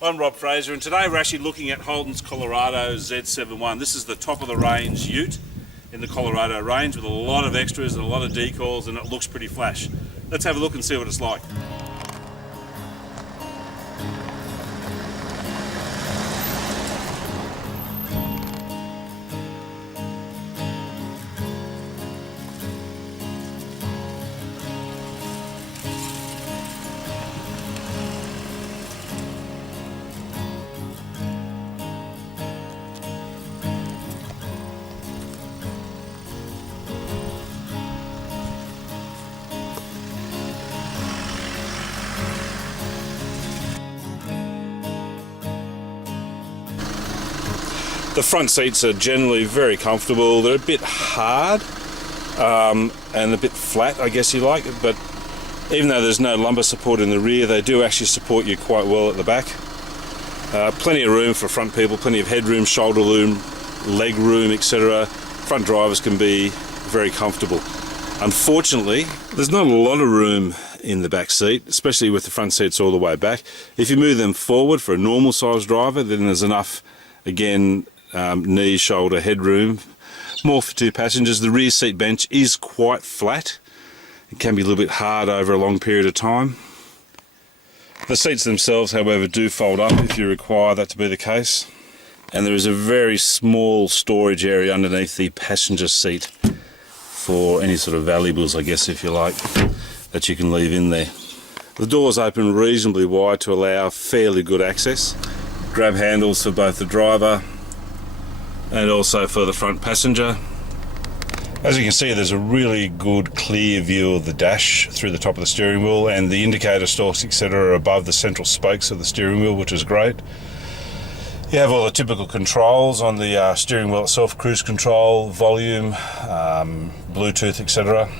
I'm Rob Fraser, and today we're actually looking at Holden's Colorado Z71. This is the top of the range ute in the Colorado range with a lot of extras and a lot of decals, and it looks pretty flash. Let's have a look and see what it's like. The front seats are generally very comfortable. They're a bit hard and a bit flat, I guess you like, but even though there's no lumbar support in the rear, they do actually support you quite well at the back. Plenty of room for front people, plenty of headroom, shoulder room, leg room, etc. Front drivers can be very comfortable. Unfortunately, there's not a lot of room in the back seat, especially with the front seats all the way back. If you move them forward for a normal size driver, then there's enough, again, knee, shoulder, headroom, more for two passengers. The rear seat bench is quite flat. It can be a little bit hard over a long period of time. The seats themselves, however, do fold up if you require that to be the case. And there is a very small storage area underneath the passenger seat for any sort of valuables, I guess, if you like, that you can leave in there. The doors open reasonably wide to allow fairly good access. Grab handles for both the driver and also for the front passenger. As you can see, there's a really good clear view of the dash through the top of the steering wheel, and the indicator stalks, etc., are above the central spokes of the steering wheel, which is great. You have all the typical controls on the steering wheel itself: cruise control, volume, Bluetooth, etc.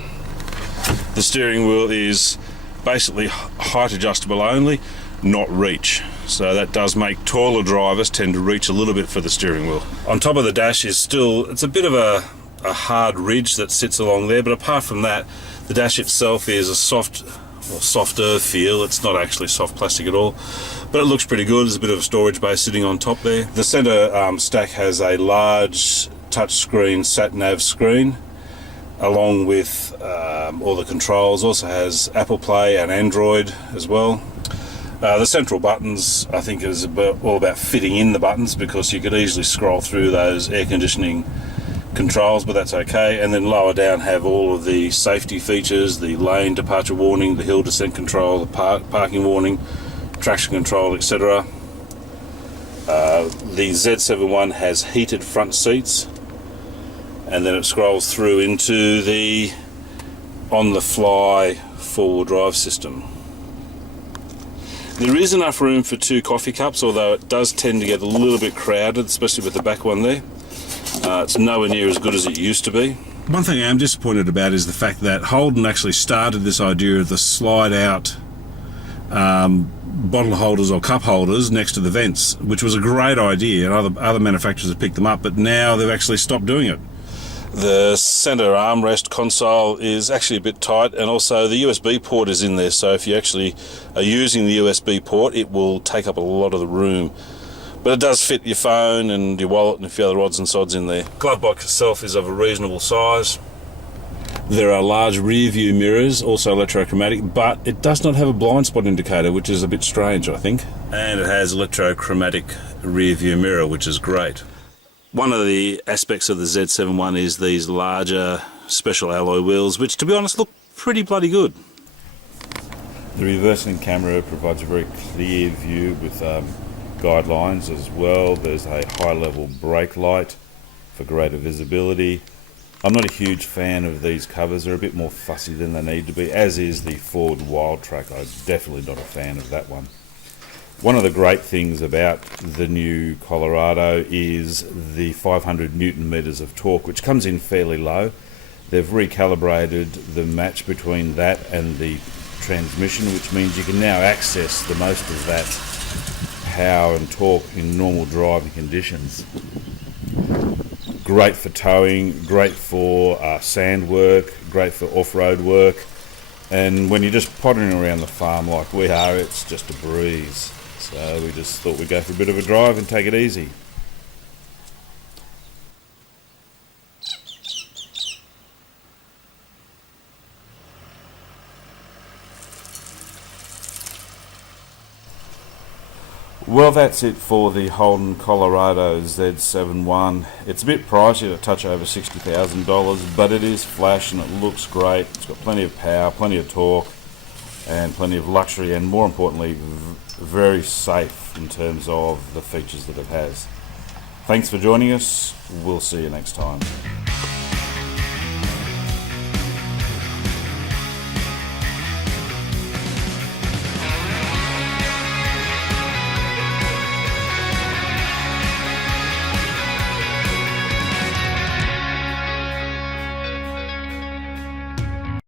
The steering wheel is basically height adjustable only, not reach. So that does make taller drivers tend to reach a little bit for the steering wheel. On top of the dash is still, it's a bit of a hard ridge that sits along there, but apart from that, the dash itself is a softer feel. It's not actually soft plastic at all, but it looks pretty good. There's a bit of a storage base sitting on top there. The center stack has a large touchscreen sat-nav screen, along with all the controls. Also has Apple Play and Android as well. The central buttons, I think, is all about fitting in the buttons, because you could easily scroll through those air conditioning controls, but that's okay. And then lower down have all of the safety features: the lane departure warning, the hill descent control, the parking warning, traction control, etc. The Z71 has heated front seats, and then it scrolls through into the on-the-fly four-wheel drive system. There is enough room for two coffee cups, although it does tend to get a little bit crowded, especially with the back one there. It's nowhere near as good as it used to be. One thing I am disappointed about is the fact that Holden actually started this idea of the slide-out bottle holders or cup holders next to the vents, which was a great idea, and other manufacturers have picked them up, but now they've actually stopped doing it. The center armrest console is actually a bit tight, and also the USB port is in there, so if you actually are using the USB port, it will take up a lot of the room. But it does fit your phone and your wallet and a few other odds and sods in there. The glove box itself is of a reasonable size. There are large rear view mirrors, also electrochromatic, but it does not have a blind spot indicator, which is a bit strange, I think. And it has electrochromatic rear view mirror, which is great. One of the aspects of the Z71 is these larger special alloy wheels, which, to be honest, look pretty bloody good. The reversing camera provides a very clear view with guidelines as well. There's a high-level brake light for greater visibility. I'm not a huge fan of these covers. They're a bit more fussy than they need to be, as is the Ford Wild Track. I'm definitely not a fan of that one. One of the great things about the new Colorado is the 500 Newton meters of torque, which comes in fairly low. They've recalibrated the match between that and the transmission, which means you can now access the most of that power and torque in normal driving conditions. Great for towing, great for sand work, great for off-road work, and when you're just pottering around the farm like we are, it's just a breeze. So we just thought we'd go for a bit of a drive and take it easy. Well, that's it for the Holden Colorado Z71. It's a bit pricey, a touch over $60,000, but it is flash and it looks great. It's got plenty of power, plenty of torque, and plenty of luxury, and more importantly, very safe in terms of the features that it has. Thanks for joining us. We'll see you next time.